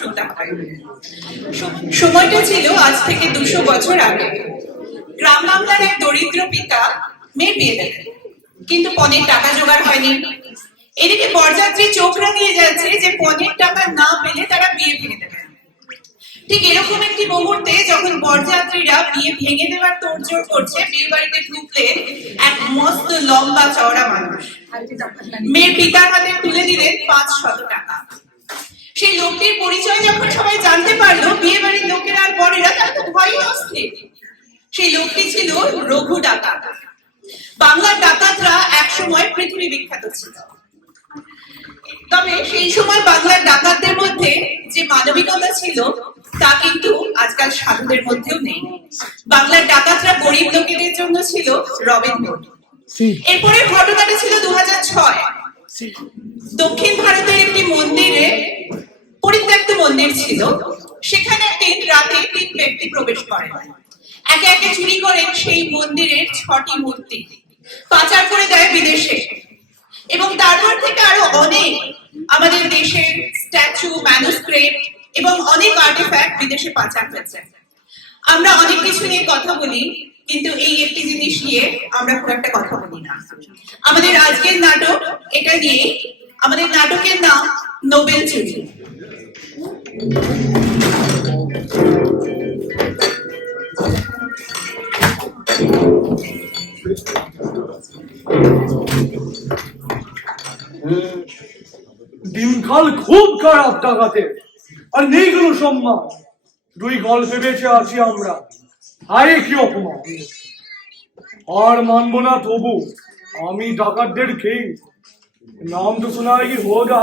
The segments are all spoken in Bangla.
করতে হয় সময়টা ছিল আজ থেকে দুশো বছর আগে। গ্রাম বাংলার এক দরিদ্র পিতা মেয়ে বিয়ে দেন কিন্তু পনেরো টাকা জোগাড় হয়নি। এদিকে বরযাত্রী চোখ রাঙিয়ে যাচ্ছে যে পনেরো টাকা না পেলে তারা বিয়ে ভেঙে দেবে। ঠিক এরকম একটি মুহূর্তে যখন বরযাত্রীরা বিয়ে ভেঙে দেওয়ার তোড়জোড় করছে বিয়ে বাড়িতে ঢুকলে এক মস্ত লম্বা চওড়া মানুষ। মেয়ের পিতার হাতে তুলে দিলেন পাঁচ শত টাকা। সেই লোকটির পরিচয় যখন সবাই জানতে পারল বিয়ে বাড়ির লোকেরা আর বরেরা তারা তো ভয়ই অস্থির। সেই লোকটি ছিল রঘু ডাকাত। বাংলার ডাকাতরা একসময় পৃথিবী বিখ্যাত ছিল। তবে সেই সময় বাংলার ডাকাতদের মধ্যে যে মানবিকতা ছিল তা কিন্তু আজকাল সাধুদের মধ্যেও নেই। বাংলার ডাকাতরা গরিব লোকেদের জন্য ছিল রবিন হুড এরপরে ঘটনাটা ছিল দু ছয়। দক্ষিণ ভারতের একটি মন্দিরে মন্দির ছিল, সেখানে একদিন রাতে তিন ব্যক্তি প্রবেশ করেন। একে একে চুরি করেন সেই মন্দিরের ছটি মূর্তি, পাচার করে দেয় বিদেশে। এবং তারপর থেকে আরও অনেক আমাদের দেশের স্ট্যাচু, ম্যানুস্ক্রিপ্ট এবং অনেক আর্টিফ্যাক্ট বিদেশে পাচার হয়েছে। আমরা অনেক কিছু নিয়ে কথা বলি, কিন্তু এই একটি জিনিস নিয়ে আমরা খুব একটা কথা বলি না। আমাদের আজকের নাটক এটা নিয়ে, আমাদের নাটকের নাম নোবেল চুরি। দিনকাল খুব খারাপ টাকাতে আর নেই কোনো সম্মান। দুই গল্পে বেঁচে আছি আমরা, হায় কি অপমান। আর মানব না তবু, আমি ডাকাতদের খেয়ে, নাম তো শোনা কি হোগা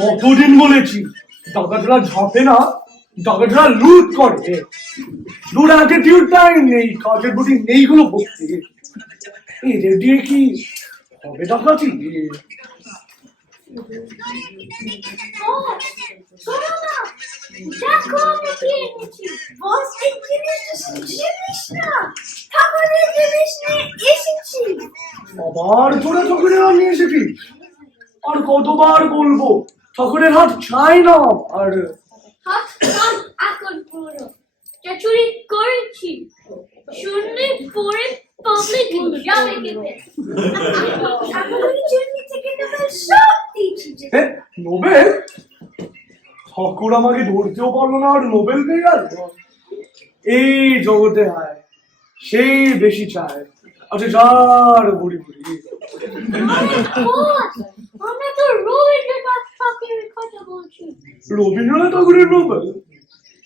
কতদিন বলেছি, ডাকাতরা ঝাঁপে না, ডাকাতরা লুট করে। লুট অ্যাটিটিউড টাইম নেই, কাজের প্রতি নেইগুলো ভক্তি এদের দিয়ে কি হবে ডাকাতি? কি এনেছি বস এই জিনিসটা জিনিস জিনিস নিয়ে এসেছি। আবার তোরা ঠাকুরের হাত নিয়ে এসেছিস আর কতবার বলব, ঠাকুরের হাত চাই না আর হাত কান এখন পুরো চুরি করেছি শুনলে পরে পাবলিক যাবে কেটে ঠাকুরের জন্য থেকে নেবে সব দিয়েছি যে এ, নোবেল ঠাকুর আমাকে ধরতেও পারল না আর নোবেল পেয়ে গেল? এই জগতে আয় সেই বেশি চায়। আচ্ছা যার বুড়ি বুড়ি আমরা তো রবীন্দ্রনাথ ঠাকুরের কথা বলছি। রবীন্দ্রনাথ ঠাকুরের নোবেল?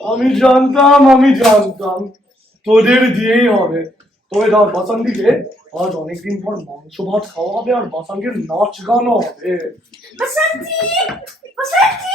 আমি জানতাম আমি জানতাম তোদের দিয়েই হবে। তবে ধর বাসান্তিকে আজ অনেকদিন পর মাংস ভাত খাওয়া হবে আর বাসান্তির নাচ গানও হবে। বসন্তি বসন্তি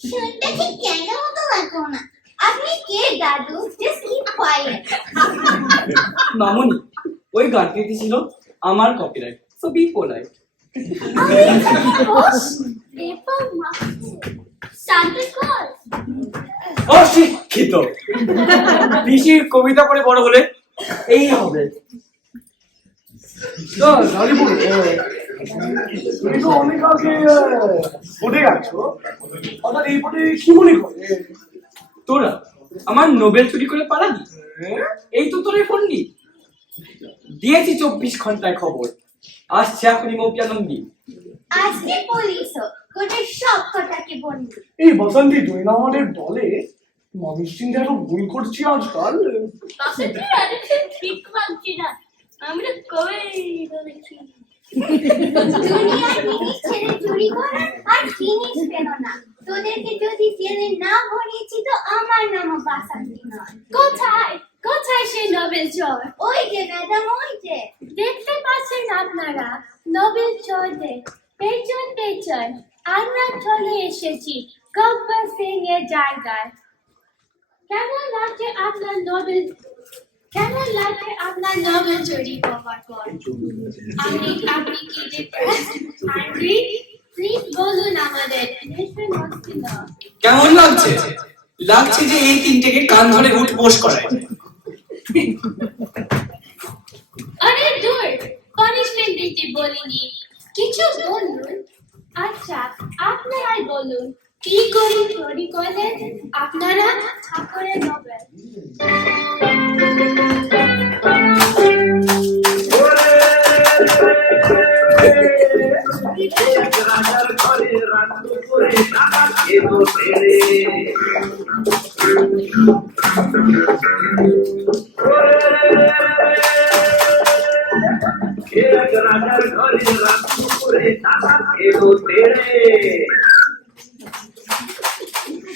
ঠিক মতো লাগল না আপনি কে দাদু? জাস্ট কিপ কোয়াইট মামনি ওই গানটি ছিল আমার কপিরাইট সো বি পোলাইট অশিক্ষিত। পিসির কবিতা পড়ে বড় হলে এই হবে। তা, তুমি তো অনেক আগে আহ, ভোটে অর্থাৎ এই ভোটে কি মনে করে? তোরা আমার নোবেল চুরি করে পালাবি? এই তো তোর ফোন নি দিয়েছি চব্বিশ ঘন্টায় খবর। আসছে এখনই মৌপিয়ানন্দী আজকে পুলিশ গোটা সব কটাকে বলবি এই বসন্তি তুই না আমাদের দলে মানুষ চিন্তা এত ভুল করছি আজকাল? ঠিক মানছি না। আমরা কবে চুরি করার আর জিনিস পেল না তোদেরকে যদি জেলে না ভরিয়েছি তো আমার নামও বাসন্তী নয় কোথায়? কোথায় সেই নোবেল চোর ওই যে ম্যাডাম ওই যে। দেখতে পাচ্ছেন আপনারা? নোবেল চোরদের পেছন পেছন আমরা চলে এসেছি গব্বর সিং এর জায়গায়। কেমন লাগছে আপনার নোবেল কেমন লাগছে আপনার নোবেল চুরি করবার পর? আপনি আপনি কি ডিপ্রেসড প্লিজ বলুন আমাদের কেমন লাগছে? লাগছে যে এই তিনটেকে কান ধরে উঠ বস করায়। আরে দূর পানিশমেন্ট দিতে বলিনি। কিছু বলুন? আচ্ছা আপনারাই বলুন কি করে চুরি করলেন? আপনারা ঠাকুরের নোবেল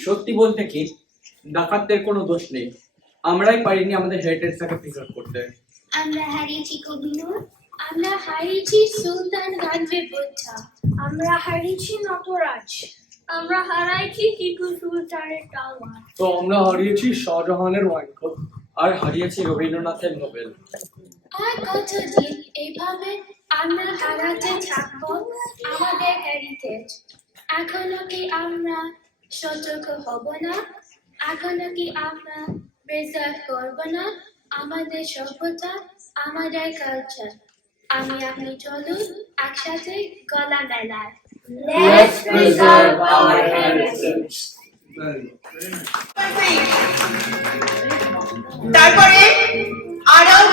সত্যি বলতে কি ডাকাতদের কোনো দোষ নেই। আমরাই পারিনি আমাদের হেরিটেজটাকে প্রিজার্ভ করতে। আমরা হারিয়েছি কবিনুর আমরা হারিয়েছি সুলতান গান্ধী বুদ্ধা আমরা হারিয়েছি নটরাজ আমরা হারাইছি টিপু সুলতানের টাওয়ার। তো আমরা হারিয়েছি শাহজাহানের ওয়াইনকপ আর হারিয়েছি রবীন্দ্রনাথের নোবেল। আর কতদিন এভাবে আমরা হারাতে থাকব আমাদের হেরিটেজ এখনও কি আমরা সতর্ক হব না? এখনও কি আমরা প্রিজার্ভ করব না। আমাদের সভ্যতা আমাদের কালচার আমি আপনি চলুন একসাথে গলা মেলায়। Let's preserve our heritage. তারপরে আরব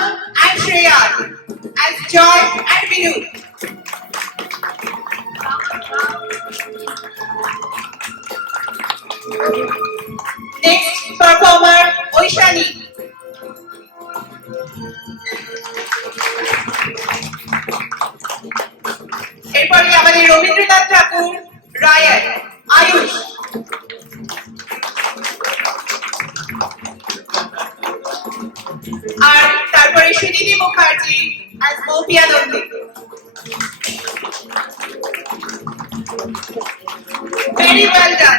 Very well done.